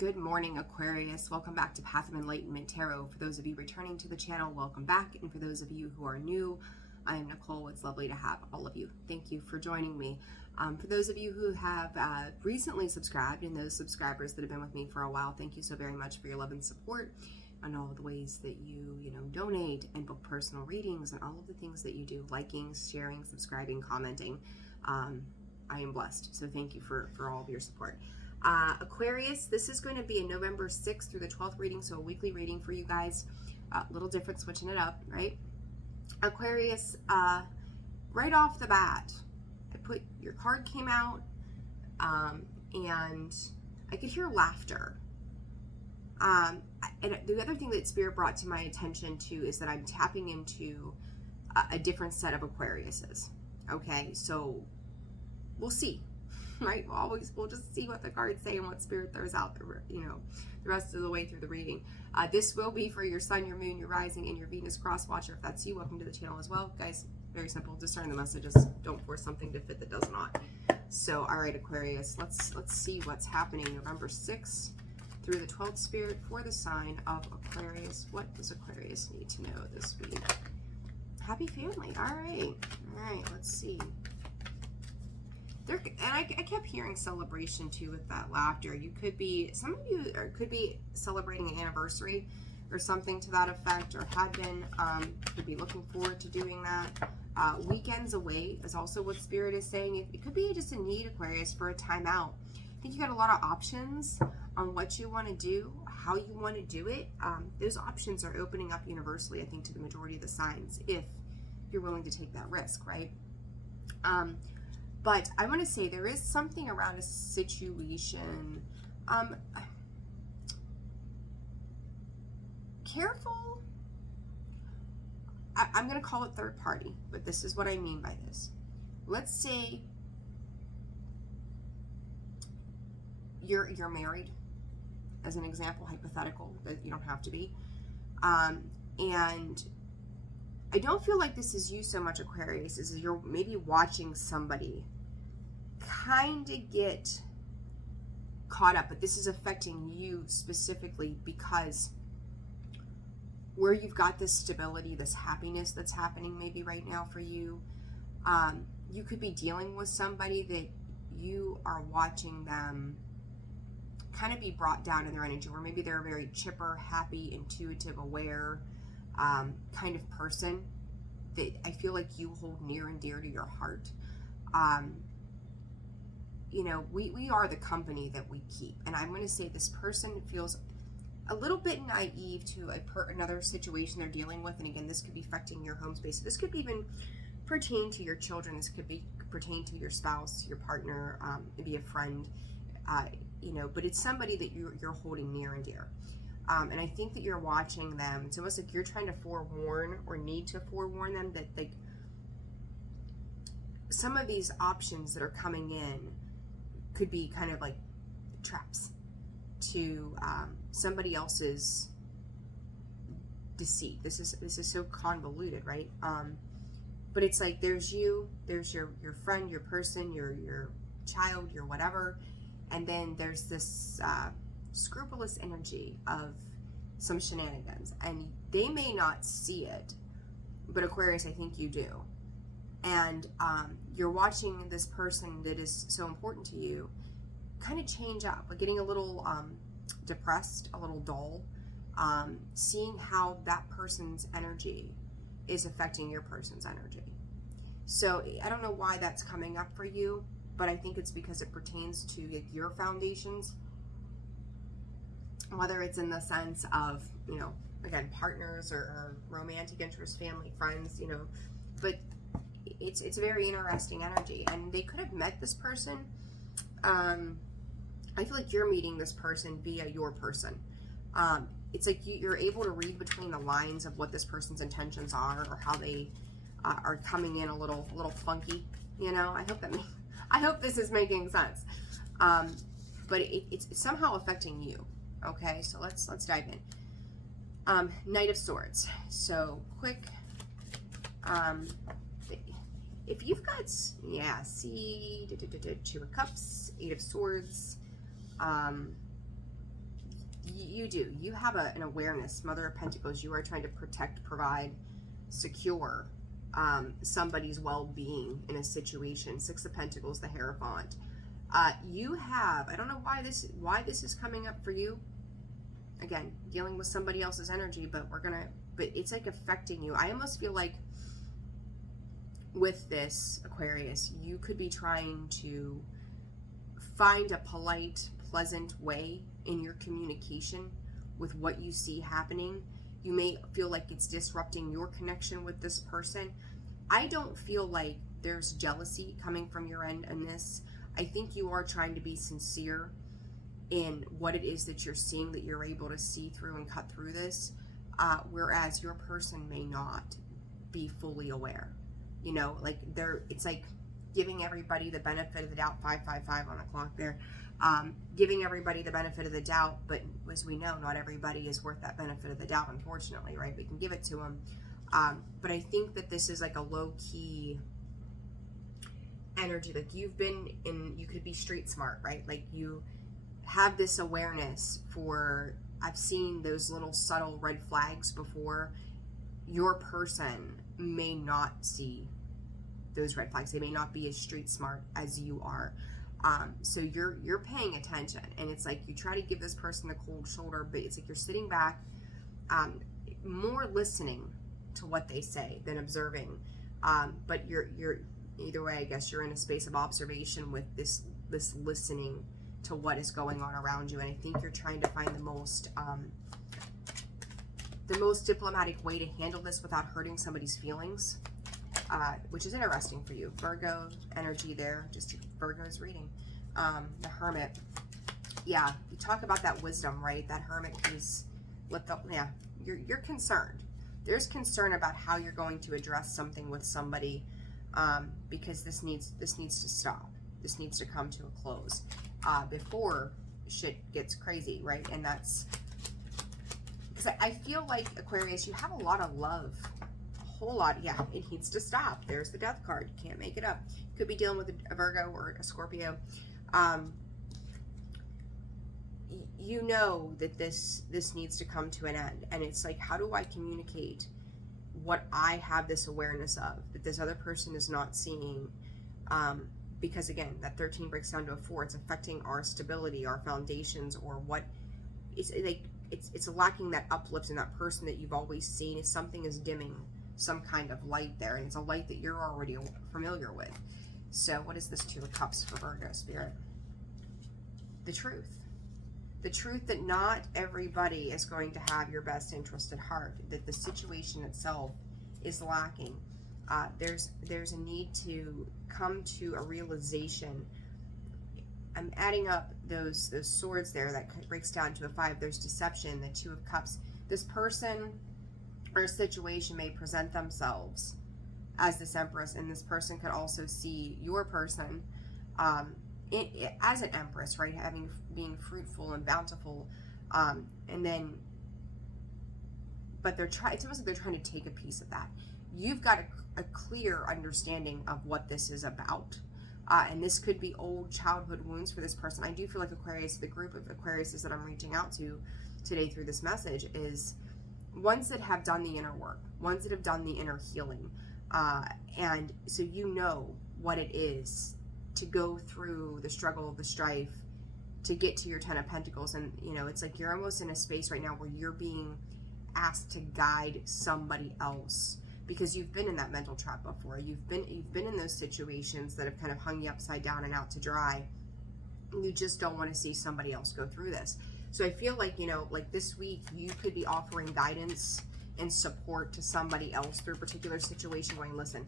Good morning, Aquarius. Welcome back to Path of Enlightenment Tarot. For those of you returning to the channel, welcome back. And for those of you who are new, I am Nicole. It's lovely to have all of you. Thank you for joining me. For those of you who have recently subscribed and those subscribers that have been with me for a while, thank you so very much for your love and support and all of the ways that you donate and book personal readings and all of the things that you do, liking, sharing, subscribing, commenting. I am blessed. So thank you for all of your support. Aquarius, this is going to be a November 6th through the 12th reading, so a weekly reading for you guys. A little different, switching it up, right? Aquarius, right off the bat, your card came out, and I could hear laughter. And the other thing that Spirit brought to my attention too is that I'm tapping into a different set of Aquariuses. Okay, so we'll see. Right? We'll just see what the cards say and what Spirit throws out the rest of the way through the reading. This will be for your sun, your moon, your rising, and your Venus cross watcher. If that's you, welcome to the channel as well. Guys, very simple. Discern the messages. Don't force something to fit that does not. So, all right, Aquarius, let's see what's happening November 6th through the 12th, Spirit, for the sign of Aquarius. What does Aquarius need to know this week? Happy family. All right, let's see. And I kept hearing celebration too with that laughter. Some of you could be celebrating an anniversary or something to that effect, or had been, could be looking forward to doing that. Weekends away is also what Spirit is saying. It could be just a need, Aquarius, for a time out. I think you got a lot of options on what you want to do, how you want to do it. Those options are opening up universally, I think, to the majority of the signs, if you're willing to take that risk, right? But I want to say there is something around a situation. Careful. I'm going to call it third party, but this is what I mean by this. Let's say you're married, as an example, hypothetical, but you don't have to be. And I don't feel like this is you so much, Aquarius, as you're maybe watching somebody kind of get caught up, but this is affecting you specifically because where you've got this stability, this happiness that's happening maybe right now for you, you could be dealing with somebody that you are watching them kind of be brought down in their energy, where maybe they're a very chipper, happy, intuitive, aware, kind of person that I feel like you hold near and dear to your heart. We are the company that we keep, and I'm going to say this person feels a little bit naive to another situation they're dealing with, and again, this could be affecting your home space. This could even pertain to your children. This could pertain to your spouse, your partner, maybe a friend, but it's somebody that you're holding near and dear. And I think that you're watching them. It's almost like you're trying to forewarn or need to forewarn them that some of these options that are coming in could be kind of like traps to somebody else's deceit. This is so convoluted, right? But it's like there's you, there's your friend, your person, your child, your whatever, and then there's this scrupulous energy of some shenanigans, and they may not see it, but Aquarius, I think you do. And you're watching this person that is so important to you kind of change up, like getting a little depressed, a little dull, seeing how that person's energy is affecting your person's energy. So I don't know why that's coming up for you, but I think it's because it pertains to your foundations, whether it's in the sense of, again, partners or romantic interest, family, friends, but it's a very interesting energy, and they could have met this person. I feel like you're meeting this person via your person. It's like you're able to read between the lines of what this person's intentions are, or how they are coming in a little funky. I hope this is making sense. But it's somehow affecting you. Okay, so let's dive in. Knight of Swords. So quick. If you've got, see, Two of Cups, Eight of Swords, You do. You have an awareness. Mother of Pentacles, you are trying to protect, provide, secure somebody's well-being in a situation. Six of Pentacles, the Hierophant. You have, I don't know why this is coming up for you. Again, dealing with somebody else's energy, but it's like affecting you. I almost feel like with this, Aquarius, you could be trying to find a polite, pleasant way in your communication with what you see happening. You may feel like it's disrupting your connection with this person. I don't feel like there's jealousy coming from your end in this. I think you are trying to be sincere in what it is that you're seeing, that you're able to see through and cut through this, whereas your person may not be fully aware. You know, like it's like giving everybody the benefit of the doubt. 555 on the clock there. Giving everybody the benefit of the doubt, but as we know, not everybody is worth that benefit of the doubt, unfortunately, right? We can give it to them. But I think that this is like a low-key energy. Like you could be street smart, right? Like you have this awareness for, I've seen those little subtle red flags before. Your person may not see those red flags. They may not be as street smart as you are. So you're paying attention, and it's like you try to give this person the cold shoulder, but it's like you're sitting back, more listening to what they say than observing. But you're either way, I guess you're in a space of observation with this listening to what is going on around you, and I think you're trying to find the most diplomatic way to handle this without hurting somebody's feelings. Which is interesting for you. Virgo energy there, just Virgo's reading. The Hermit. Yeah, you talk about that wisdom, right? That Hermit piece. You're concerned. There's concern about how you're going to address something with somebody, because this needs to stop. This needs to come to a close before shit gets crazy, right? And that's because I feel like, Aquarius, you have a lot of love. Whole lot. Yeah, it needs to stop. There's the Death card. You can't make it up. Could be dealing with a Virgo or a Scorpio. You know that this needs to come to an end, and it's like, how do I communicate what I have this awareness of that this other person is not seeing? Because again, that 13 breaks down to a 4. It's affecting our stability, our foundations, or what it's like. It's lacking that uplift in that person that you've always seen. If something is dimming some kind of light there, and it's a light that you're already familiar with. So what is this 2 of Cups for Virgo Spirit? The truth that not everybody is going to have your best interest at heart, that the situation itself is lacking. There's a need to come to a realization. I'm adding up those swords there. That breaks down to a 5. There's deception, the 2 of Cups. This person or situation may present themselves as this Empress, and this person could also see your person as an Empress, right? Being fruitful and bountiful, and then, but it's almost like they're trying to take a piece of that. You've got a clear understanding of what this is about, and this could be old childhood wounds for this person. I do feel like Aquarius, the group of Aquariuses that I'm reaching out to today through this message, is ones that have done the inner work, ones that have done the inner healing, and so you know what it is to go through the struggle, the strife, to get to your 10 of Pentacles. And you know, it's like you're almost in a space right now where you're being asked to guide somebody else, because you've been in that mental trap before. You've been in those situations that have kind of hung you upside down and out to dry, and you just don't want to see somebody else go through this. So I feel like, you know, like this week you could be offering guidance and support to somebody else through a particular situation, going, listen,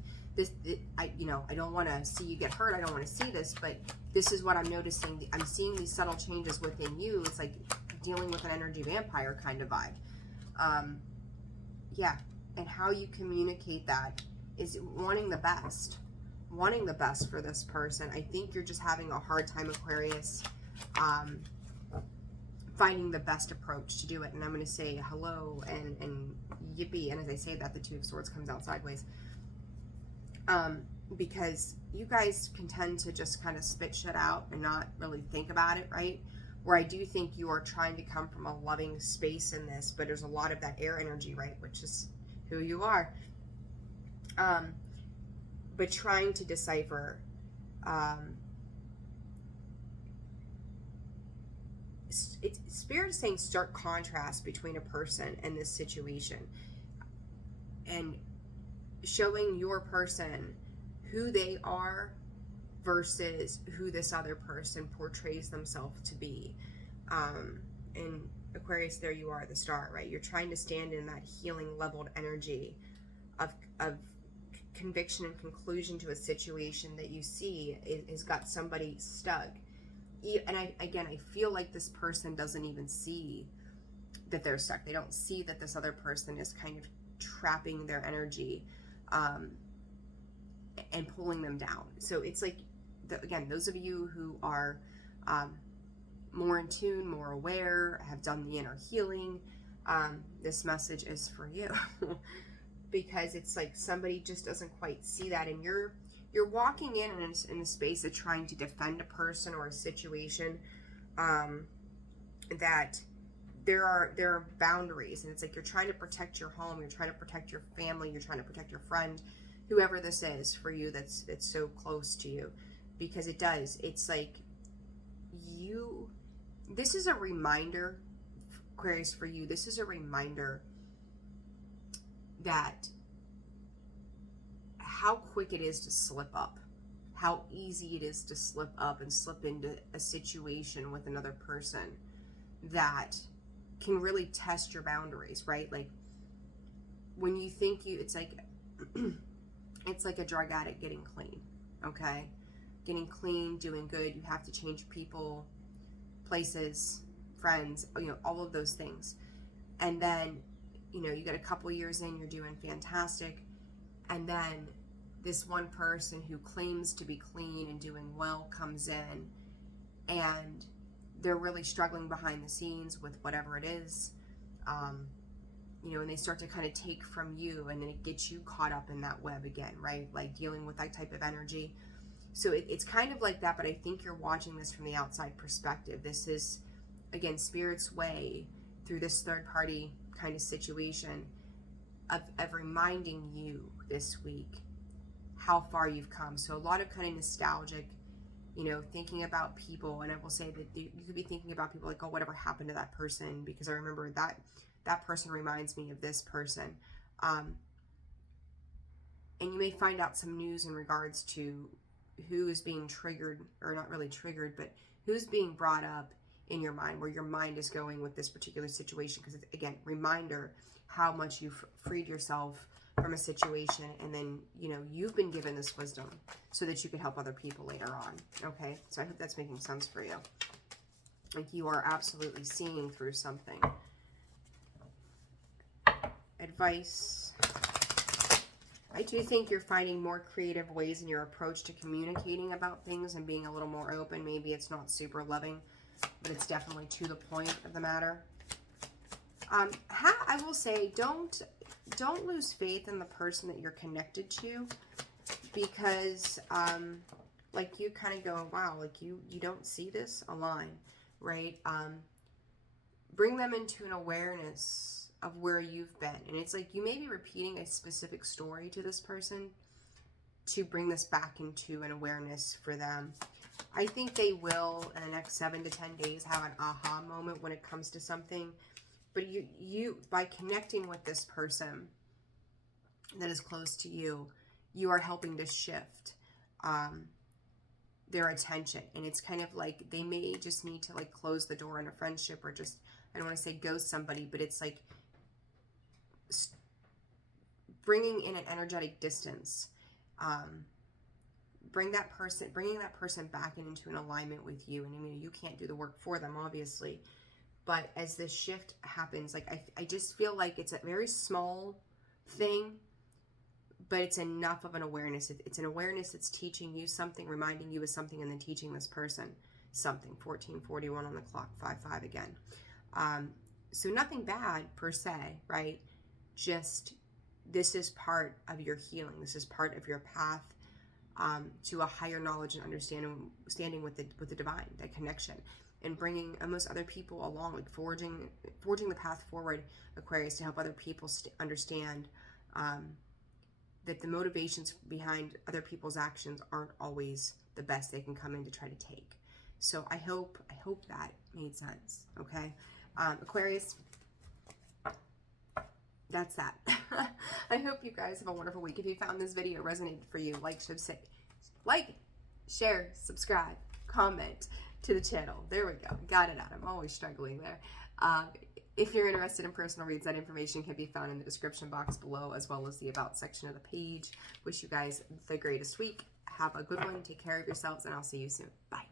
I don't want to see you get hurt. I don't want to see this, but this is what I'm noticing. I'm seeing these subtle changes within you. It's like dealing with an energy vampire kind of vibe. Yeah. And how you communicate that is wanting the best for this person. I think you're just having a hard time, Aquarius, finding the best approach to do it. And I'm going to say hello and yippee. And as I say that, the 2 of Swords comes out sideways. Because you guys can tend to just kind of spit shit out and not really think about it, right? where I do think you are trying to come from a loving space in this, but there's a lot of that air energy, right? Which is who you are. But trying to decipher, Spirit is saying stark contrast between a person and this situation, and showing your person who they are versus who this other person portrays themselves to be. And Aquarius, there you are, the star, right? You're trying to stand in that healing leveled energy of conviction and conclusion to a situation that you see has got somebody stuck. And I feel like this person doesn't even see that they're stuck. They don't see that this other person is kind of trapping their energy and pulling them down. So it's like, again, those of you who are more in tune, more aware, have done the inner healing, this message is for you. Because it's like somebody just doesn't quite see that, and you're walking in the space of trying to defend a person or a situation, that there are boundaries, and it's like you're trying to protect your home, you're trying to protect your family, you're trying to protect your friend, whoever this is for you that's so close to you, because it's like this is a reminder, Aquarius, for you. This is a reminder that how quick it is to slip up, how easy it is to slip up and slip into a situation with another person that can really test your boundaries, right? Like when you think it's like it's like a drug addict getting clean, okay? Getting clean, doing good. You have to change people, places, friends, all of those things. And then you get a couple years in, you're doing fantastic, and then this one person who claims to be clean and doing well comes in, and they're really struggling behind the scenes with whatever it is, and they start to kind of take from you, and then it gets you caught up in that web again, right? Like dealing with that type of energy. So it's kind of like that, but I think you're watching this from the outside perspective. This is, again, Spirit's way through this third party kind of situation of reminding you this week how far you've come. So a lot of kind of nostalgic, thinking about people. And I will say that you could be thinking about people like, oh, whatever happened to that person? Because I remember that person reminds me of this person. And you may find out some news in regards to who is being triggered, or not really triggered, but who's being brought up in your mind, where your mind is going with this particular situation. Because it's, again, reminder how much you've freed yourself from a situation, and then you've been given this wisdom so that you can help other people later on. Okay, so I hope that's making sense for you. Like you are absolutely seeing through something. Advice. I do think you're finding more creative ways in your approach to communicating about things and being a little more open. Maybe it's not super loving, but it's definitely to the point of the matter. I will say, don't lose faith in the person that you're connected to, because like you kind of go, wow, like you don't see this align, right? Bring them into an awareness of where you've been, and it's like you may be repeating a specific story to this person to bring this back into an awareness for them. I think they will in the next 7 to 10 days have an aha moment when it comes to something. But you by connecting with this person that is close to you, you are helping to shift their attention. And it's kind of like they may just need to like close the door in a friendship, or just, I don't want to say ghost somebody, but it's like bringing in an energetic distance. Bringing that person back into an alignment with you. And you can't do the work for them, obviously. But as this shift happens, like I just feel like it's a very small thing, but it's enough of an awareness. It's an awareness that's teaching you something, reminding you of something, and then teaching this person something. 1441 on the clock, 55 again. So nothing bad per se, right? Just this is part of your healing. This is part of your path to a higher knowledge and understanding with the divine, that connection. and bringing almost other people along, like forging the path forward, Aquarius, to help other people understand that the motivations behind other people's actions aren't always the best they can come in to try to take. So I hope that made sense. Okay, Aquarius, that's that. I hope you guys have a wonderful week. If you found this video resonated for you, like, share, subscribe, comment to the channel. There we go. Got it out. I'm always struggling there. If you're interested in personal reads, that information can be found in the description box below, as well as the about section of the page. Wish you guys the greatest week. Have a good one. Take care of yourselves, and I'll see you soon. Bye.